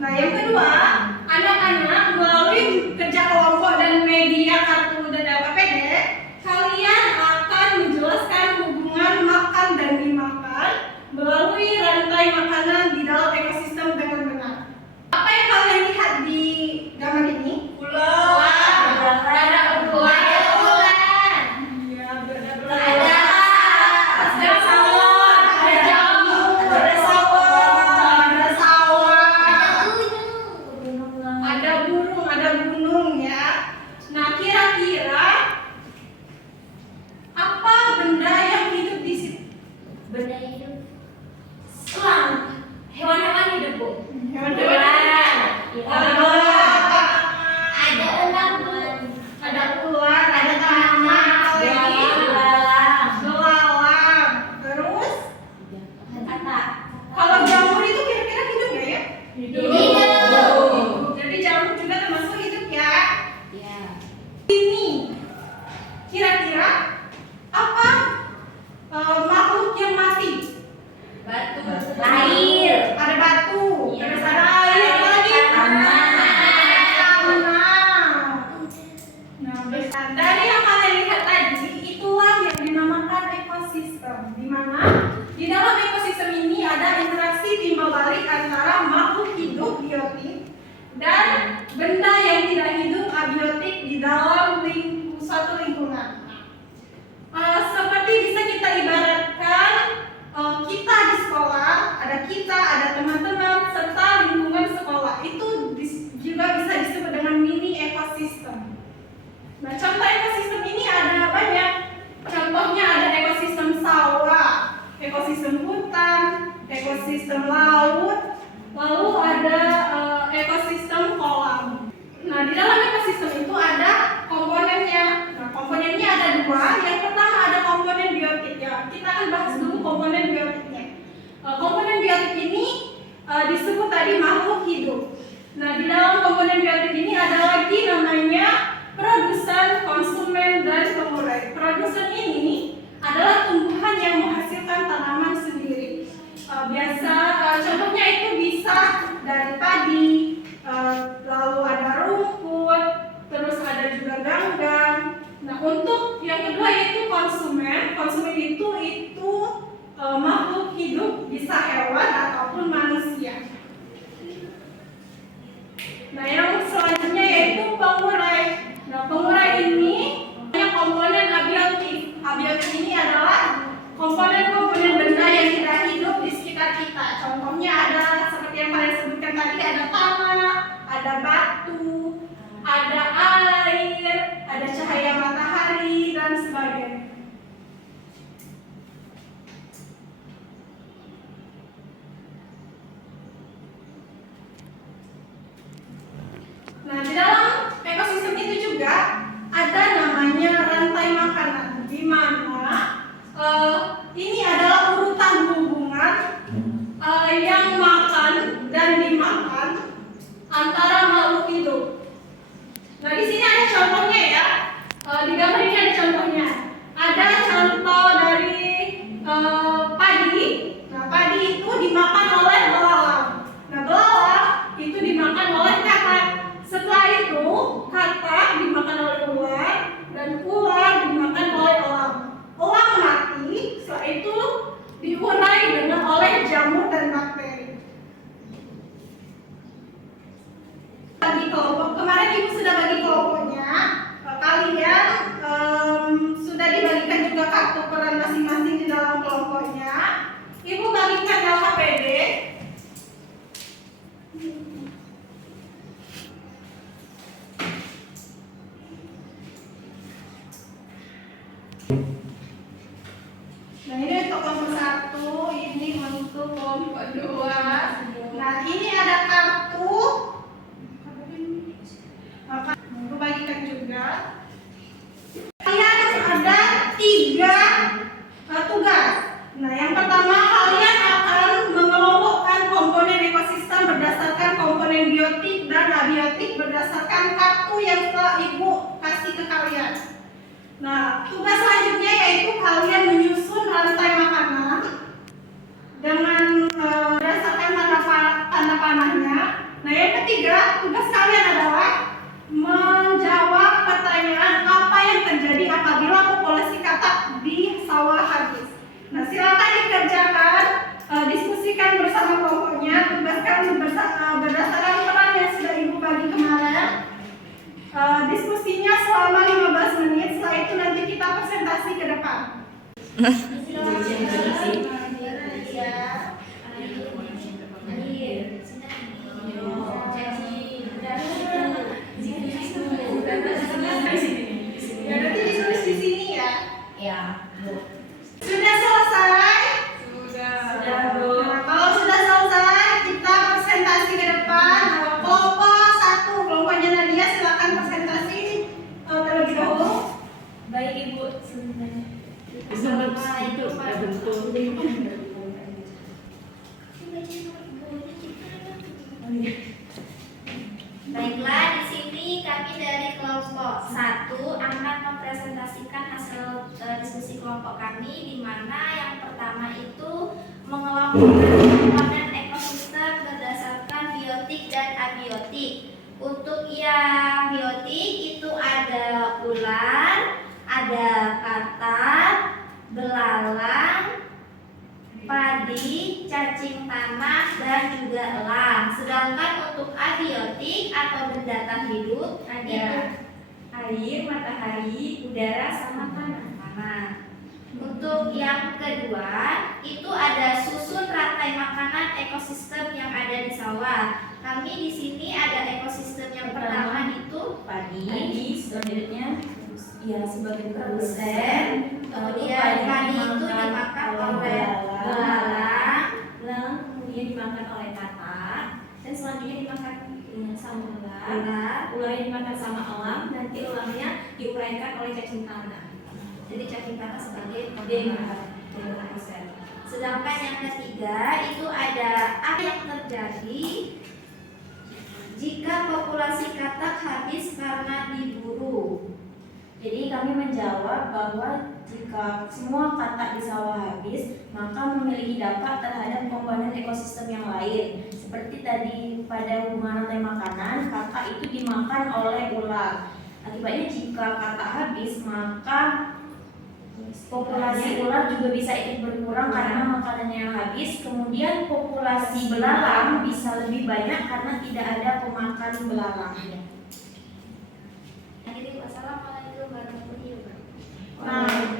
Nah, yang kedua, anak-anak melalui kerja kelompok dan media kartu dan LKPD, kalian akan menjelaskan hubungan makan dan dimakan melalui rantai makanan di dalam ekosistem dengan benar. Apa yang kalian lihat di gambar ini? Ular. Ada ular. Iya, ada ular. Ada salmon, ada jamur, ada sawah, ada sawah, ada burung, ada gunung ya. Nah, kira-kira apa benda yang hidup di situ? Benda hidup. Selang. Hewan-hewan hidup, Bu. Hewan-hewan. Ada elang, Bu. Ada ular, ada tanaman, belalang. Terus Kata. kalau jamur itu kira-kira hidup nggak ya? Hidup. Jadi jamur juga termasuk hidup ya. Ya. Ini kira-kira apa makhluk yang mati? Batu. Air. Ada batu, Iya. terus ada air, apa lagi? Tanah. Nah, dari yang kalian lihat tadi, itulah yang dinamakan ekosistem. Di mana di dalam ekosistem ini ada interaksi timbal balik antara makhluk hidup biotik dan benda yang tidak hidup abiotik di dalam suatu lingkungan. Seperti bisa kita ibaratkan kita di sekolah, ada kita, ada teman-teman, serta lingkungan sekolah. Itu juga bisa disebut dengan mini ekosistem. Nah, contoh ekosistem ini ada banyak. Contohnya ada ekosistem sawah, ekosistem hutan, ekosistem laut, lalu ada ekosistem kolam. Nah, di dalam ekosistem itu ada komponennya. Nah, komponennya ada dua. Yang pertama ada komponen biotik ya. Kita akan bahas dulu komponen biotiknya. Komponen biotik ini disebut tadi makhluk hidup. Nah, di dalam komponen biotik ini ada lagi namanya produsen, konsumen, dan pengurai. Produsen ini adalah tumbuhan yang menghasilkan tanaman sendiri. Contohnya itu bisa dari padi, lalu ada rumput, terus ada juga ganggang. Nah, untuk yang kedua yaitu konsumen. Konsumen itu makhluk hidup, bisa hewan ataupun manusia. Nah, yang selanjutnya yaitu pengurai. Nah, pengurai ini punya komponen abiotik. Abiotik ini adalah komponen-komponen benda yang tidak hidup di sekitar kita. Contohnya ada seperti yang kalian sebutkan tadi, ada tanah, ada batu, ada air, ada cahaya matahari, dan sebagainya. Nah, di dalam ekosistem itu juga ada namanya rantai makanan, di mana ini adalah urutan hubungan yang makan dan dimakan antara makhluk hidup. Nah, di sini ada contohnya ya. Di gambar ini ada contohnya. Ada contoh dari padi. Nah, padi itu dimakan oleh belalang. Nah, belalang itu dimakan oleh katak. Setelah itu, katak dimakan oleh ular dan ular dimakan oleh elang. Elang mati, setelah itu diurai dengan oleh jamur dan bakteri. Bagi kelompok, kemarin Ibu sudah bagi kelompoknya. Kalian sudah dibagikan juga kartu peran masing-masing di dalam kelompoknya. Ibu bagikan LKPD. Nah, ini untuk kelompok 1, ini untuk kelompok 2. Nah, ini ada kartu. Ibu bagikan juga. Kalian ada 3 tugas. Nah, yang pertama kalian akan mengelompokkan komponen ekosistem berdasarkan komponen biotik dan abiotik berdasarkan kartu yang telah Ibu kasih ke kalian. Nah, tugas selanjutnya yaitu kalian menyusun rantai makanan dengan berdasarkan tanda panahnya. Nah, ketiga, tugas kalian adalah menjawab pertanyaan apa yang terjadi apabila populasi katak di sawah habis. Nah, silakan dikerjakan, diskusikan bersama kelompoknya, tugaskan berdasarkan peran yang sudah Ibu bagi kemarin. Diskusinya selama 15 menit, setelah itu nanti kita presentasi ke depan. Ya, nanti ditulis di sini ya. Ya. Sudah selesai? Nah, kalau sudah selesai, kita presentasi ke depan. Kelompok 1, kelompoknya Nadia, silakan presentasi terlebih dahulu. Baik Ibu, sebenarnya. Baiklah, di sini kami dari kelompok 1 akan mempresentasikan hasil diskusi kelompok kami, di mana yang pertama itu mengelompokkan komponen ekosistem berdasarkan biotik dan abiotik. Untuk yang biotik itu ada ular, ada katak, belalang, padi, cacing tanah, dan juga elang. Sedangkan untuk abiotik atau benda tak hidup ada air, matahari, udara, sama tanah. Untuk yang kedua itu ada susun rantai makanan ekosistem yang ada di sawah. Kami di sini ada ekosistem yang pertama itu Padi, selanjutnya ya sebagai produsen. Kemudian padi itu dimakan oleh belalang, kemudian dimakan oleh katak, dan selanjutnya dimakan sama ular. ularnya dimakan sama elang, nanti elangnya diuraikan oleh cacing tanah. Jadi cacing tanah sebagai produsen. Sedangkan yang ketiga itu ada apa yang terjadi jika populasi katak habis karena diburu. Jadi kami menjawab bahwa jika semua katak di sawah habis, maka memiliki dampak terhadap komponen ekosistem yang lain. Seperti tadi pada hubungan rantai makanan, katak itu dimakan oleh ular. Akibatnya jika katak habis, maka populasi ular juga bisa ikut berkurang karena makanannya yang habis. Kemudian populasi belalang bisa lebih banyak karena tidak ada pemakan belalang. Jadi wassalamualaikum warahmatullahi wabarakatuh. Nah,